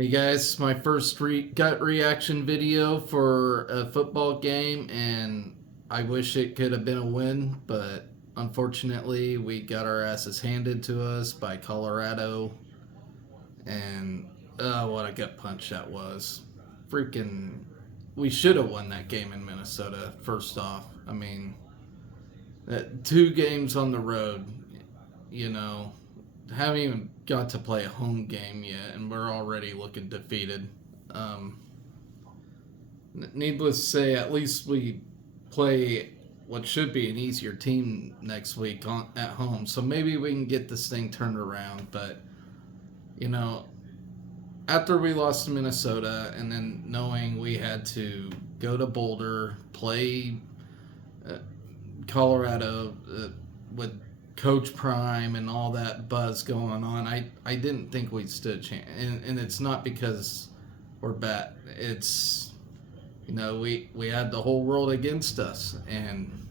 Hey guys, my first gut reaction video for a football game, and I wish it could have been a win, but unfortunately, we got our asses handed to us by Colorado, and what a gut punch that was. Freaking, we should have won that game in Minnesota, first off. I mean, two games on the road, you know, haven't even got to play a home game yet, and we're already looking defeated. Um, Needless to say, at least we play what should be an easier team next week at home. So maybe we can get this thing turned around. But, you know, after we lost to Minnesota and then knowing we had to go to Boulder, play uh, Colorado with Coach Prime and all that buzz going on, I didn't think we'd stood a chance. And it's not because we're bad. We had the whole world against us, and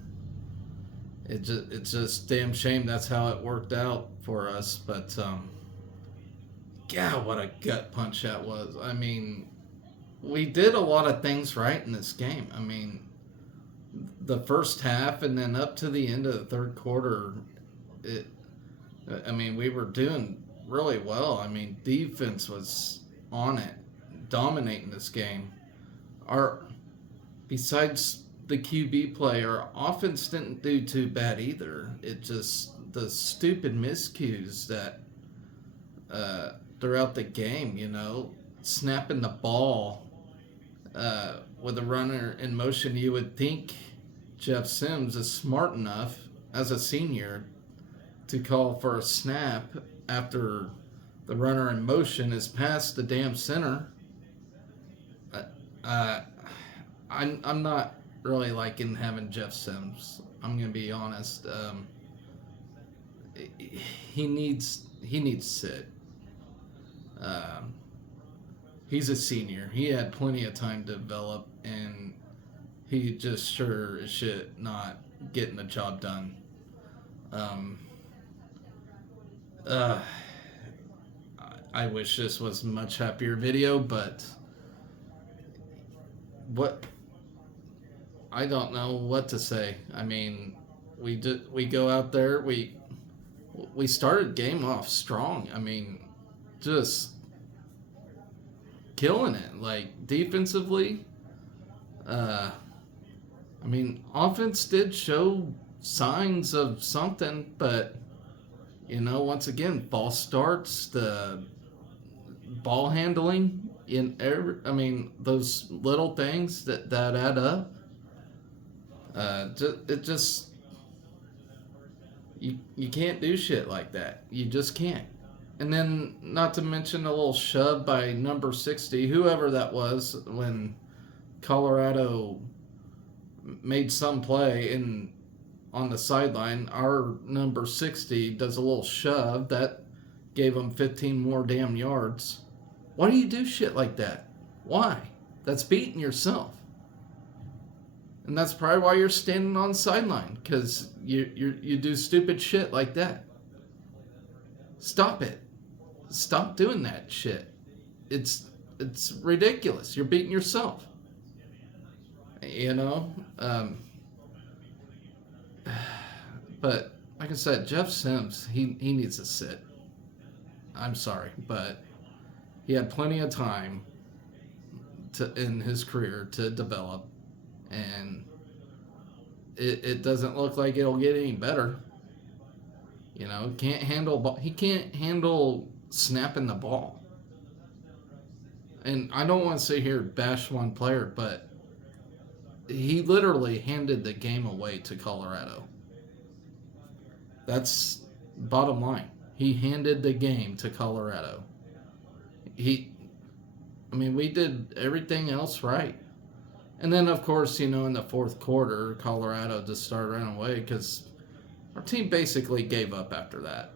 it's just damn shame that's how it worked out for us. But yeah, what a gut punch that was. I mean, we did a lot of things right in this game. I mean, the first half and then up to the end of the third quarter, it. I mean, we were doing really well. I mean, defense was on it, dominating this game. Our Besides the QB play, our offense didn't do too bad either. It just the stupid miscues that throughout the game, snapping the ball with a runner in motion. You would think Jeff Sims is smart enough as a senior to call for a snap after the runner in motion is past the damn center. Uh, uh, I'm not really liking having Jeff Sims. I'm gonna be honest. He needs to sit. Um, he's a senior. He had plenty of time to develop, and he just sure as shit not getting the job done. Um, uh, I wish this was a much happier video, but what I don't know what to say. I mean, we go out there, we started game off strong. I mean, just killing it. Like defensively, uh, I mean, offense did show signs of something, but once again, false starts, the ball handling I mean, those little things that add up. It just you can't do shit like that. You just can't. And then, not to mention a little shove by number 60, whoever that was, when Colorado made some play and on the sideline, our number 60 does a little shove that gave them 15 more damn yards. Why do you do shit like that? Why? That's beating yourself. And that's probably why you're standing on the sideline, because you do stupid shit like that. Stop it. Stop doing that shit. It's ridiculous. You're beating yourself. You know. But like I said, Jeff Sims, he needs to sit. I'm sorry, but he had plenty of time in his career to develop, and it doesn't look like it'll get any better. He can't handle snapping the ball. And I don't want to sit here and bash one player, but he literally handed the game away to Colorado. That's bottom line. He handed the game to Colorado. We did everything else right. And then, of course, in the fourth quarter, Colorado just started running away because our team basically gave up after that.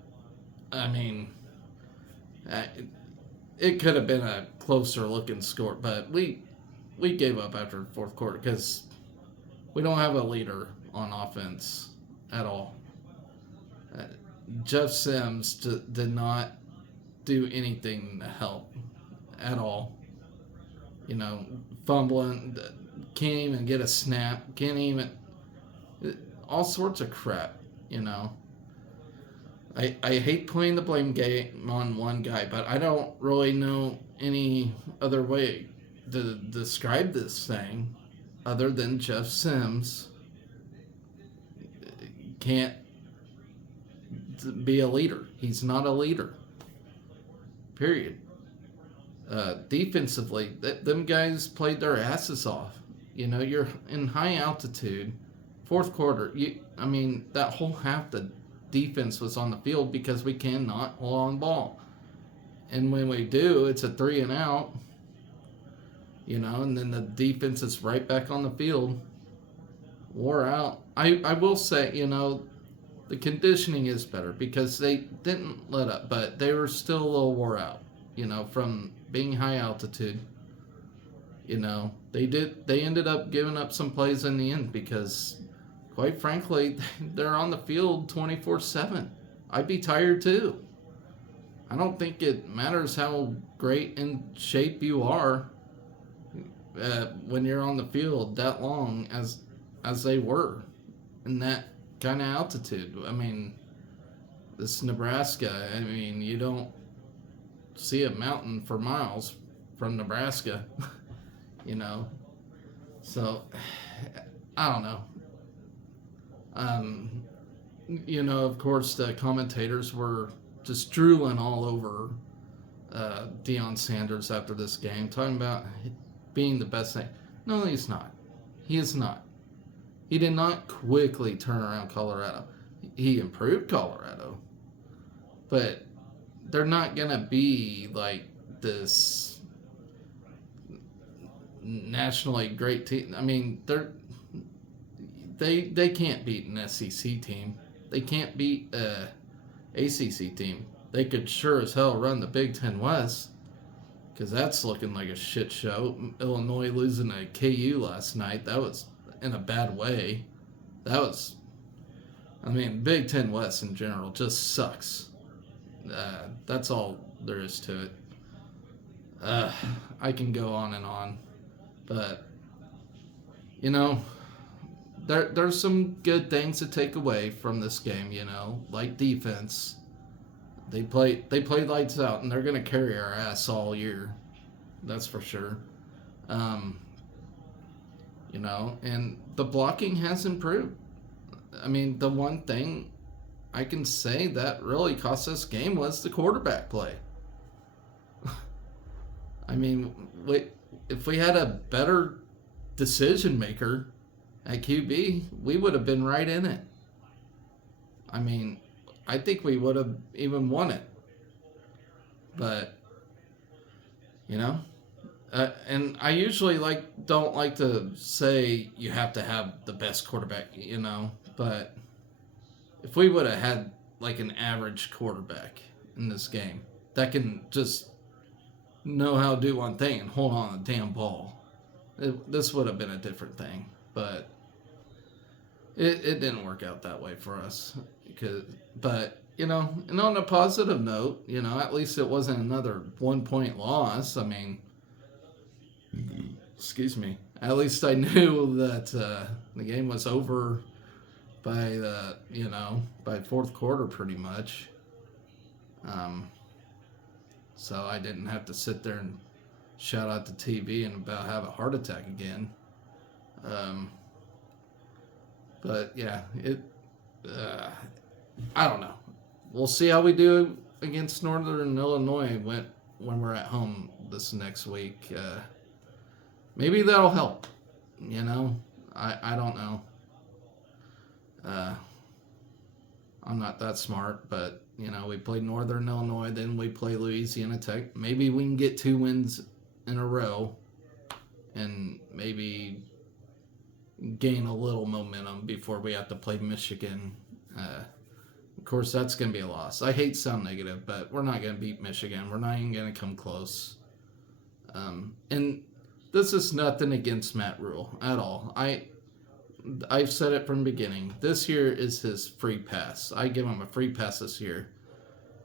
I mean, it could have been a closer looking score, but we gave up after the fourth quarter because we don't have a leader on offense at all. Jeff Sims did not do anything to help at all. You know, fumbling, can't even get a snap, can't even, all sorts of crap, you know. I hate putting the blame game on one guy, but I don't really know any other way to describe this thing other than Jeff Sims can't be a leader. He's not a leader. Period. Defensively, them guys played their asses off. You know, you're in high altitude. Fourth quarter, that whole half the defense was on the field because we cannot hold on ball. And when we do, it's a 3 and out. You know, and then the defense is right back on the field. Wore out. I will say, you know, the conditioning is better because they didn't let up, but they were still a little wore out, you know, from being high altitude. You know, they ended up giving up some plays in the end because, quite frankly, they're on the field 24/7. I'd be tired too. I don't think it matters how great in shape you are when you're on the field that long as they were in that kind of altitude. I mean, this Nebraska, you don't see a mountain for miles from Nebraska, you know. So, I don't know. You know, of course, the commentators were just drooling all over Deion Sanders after this game, talking about being the best thing. No, he's not. He is not. He did not quickly turn around Colorado. He improved Colorado, but they're not going to be like this nationally great team. I mean, they can't beat an SEC team. They can't beat a ACC team. They could sure as hell run the Big Ten West because that's looking like a shit show. Illinois losing to KU last night. That was in a bad way. Big Ten West in general just sucks. That's all there is to it. I can go on and on, but you know, there's some good things to take away from this game. You know, like defense. They play lights out, and they're gonna carry our ass all year. That's for sure. You know, and the blocking has improved. I mean, the one thing I can say that really cost us game was the quarterback play. I mean, if we had a better decision maker at QB, we would have been right in it. I mean, I think we would have even won it. But, you know, and I usually don't like to say you have to have the best quarterback, you know, but if we would have had like an average quarterback in this game that can just know how to do one thing and hold on to the damn ball, this would have been a different thing. But it didn't work out that way for us. But, you know, and on a positive note, you know, at least it wasn't another 1-point loss. I mean, excuse me. At least I knew that the game was over by fourth quarter pretty much. So I didn't have to sit there and shout out the TV and about have a heart attack again. But yeah, I don't know. We'll see how we do against Northern Illinois when we're at home this next week. Maybe that'll help. You know, I don't know. I'm not that smart, but you know, we played Northern Illinois, then we play Louisiana Tech. Maybe we can get 2 wins in a row, and maybe gain a little momentum before we have to play Michigan. Of course, that's going to be a loss. I hate sound negative, but we're not going to beat Michigan. We're not even going to come close. And this is nothing against Matt Rule at all. I've said it from the beginning. This year is his free pass. I give him a free pass this year.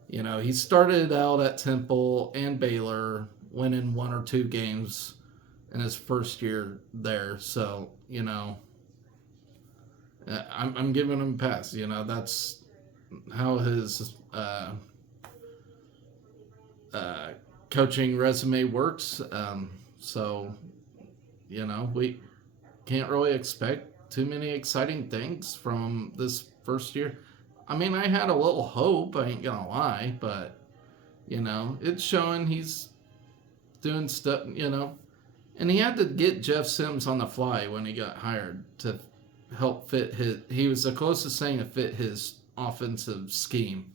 You know, he started out at Temple and Baylor, winning 1 or 2 games in his first year there. So, I'm giving him a pass. That's how his uh, coaching resume works. So, we can't really expect too many exciting things from this first year. I mean, I had a little hope, I ain't gonna lie, but, it's showing he's doing stuff, And he had to get Jeff Sims on the fly when he got hired to help fit he was the closest thing to fit his offensive scheme,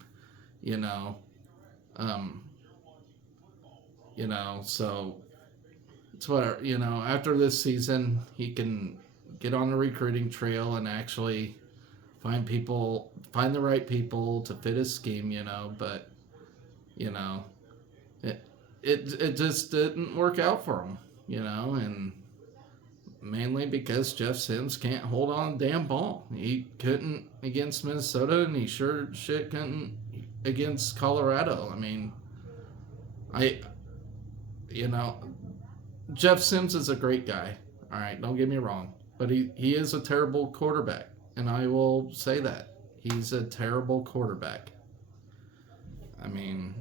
you know. Um, so it's what, after this season, he can get on the recruiting trail and actually find the right people to fit his scheme, but, you know, it, it just didn't work out for him, and mainly because Jeff Sims can't hold on the damn ball. He couldn't against Minnesota, and he sure shit couldn't against Colorado. I mean, I, you know, Jeff Sims is a great guy. All right, don't get me wrong, but he is a terrible quarterback, and I will say that he's a terrible quarterback. I mean,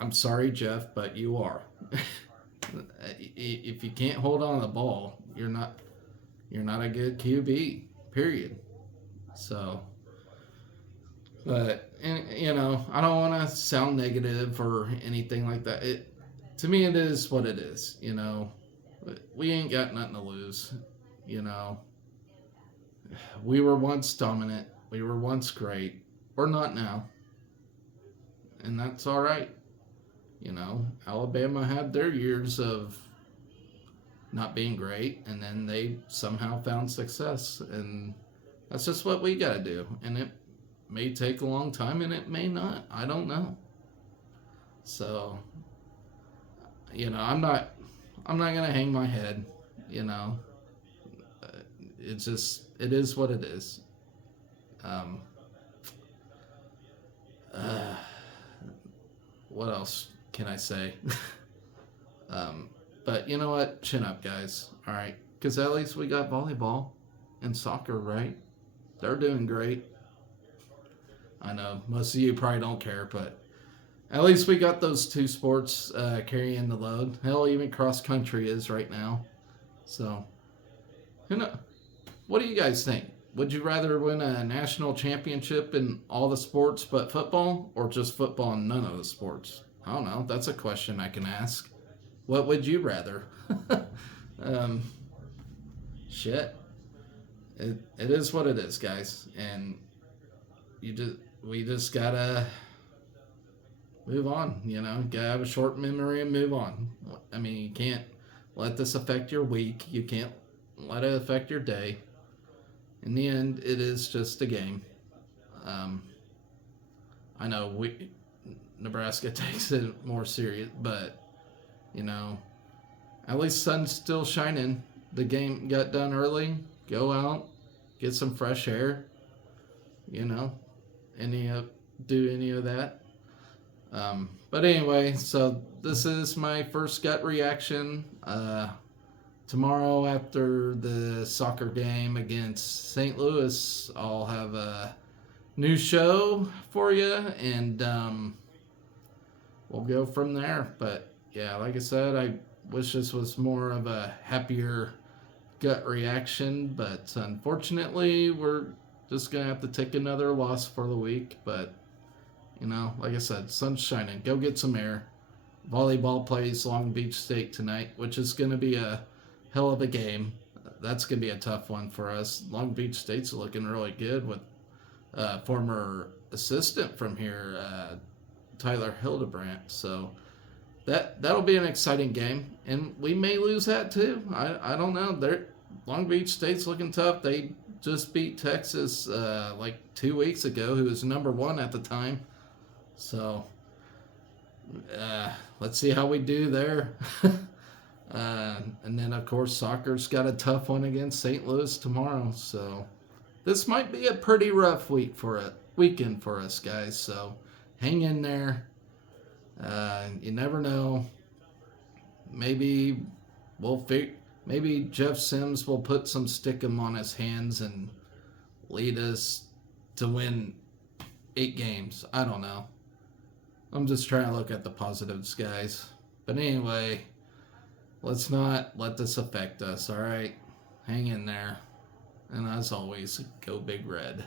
I'm sorry, Jeff, but you are. If you can't hold on to the ball, you're not a good QB. Period. So, but I don't want to sound negative or anything like that. To me, it is what it is. We ain't got nothing to lose. We were once dominant. We were once great. We're not now, and that's all right. Alabama had their years of not being great, and then they somehow found success, and that's just what we got to do. And it may take a long time, and it may not. I don't know. So, I'm not gonna hang my head. It is what it is. What else can I say? But you know what? Chin up, guys. All right, because at least we got volleyball and soccer, right? They're doing great. I know most of you probably don't care, but at least we got those 2 sports carrying the load. Hell, even cross country is right now. So, what do you guys think? Would you rather win a national championship in all the sports but football, or just football and none of the sports? I don't know. That's a question I can ask. What would you rather? Shit. It is what it is, guys, and we just gotta move on. Gotta have a short memory and move on. I mean, you can't let this affect your week. You can't let it affect your day. In the end, it is just a game. I know Nebraska takes it more serious, but at least sun's still shining. The game got done early. Go out, get some fresh air. Do any of that. But anyway, so this is my first gut reaction. Tomorrow after the soccer game against St. Louis, I'll have a new show for you, and we'll go from there. But yeah, like I said, I wish this was more of a happier gut reaction, but unfortunately, we're just gonna have to take another loss for the week. But like I said, sun's shining. Go get some air. Volleyball plays Long Beach State tonight, which is gonna be a hell of a game. That's going to be a tough one for us. Long Beach State's looking really good with former assistant from here, Tyler Hildebrandt. So that'll be an exciting game, and we may lose that too. I don't know. Long Beach State's looking tough. They just beat Texas like 2 weeks ago, who was number 1 at the time. So let's see how we do there. And then, of course, soccer's got a tough one against St. Louis tomorrow. So this might be a pretty rough weekend for us, guys. So hang in there. You never know. maybe maybe Jeff Sims will put some stickum on his hands and lead us to win 8 games. I don't know. I'm just trying to look at the positives, guys. But anyway, let's not let this affect us, all right? Hang in there. And as always, go Big Red.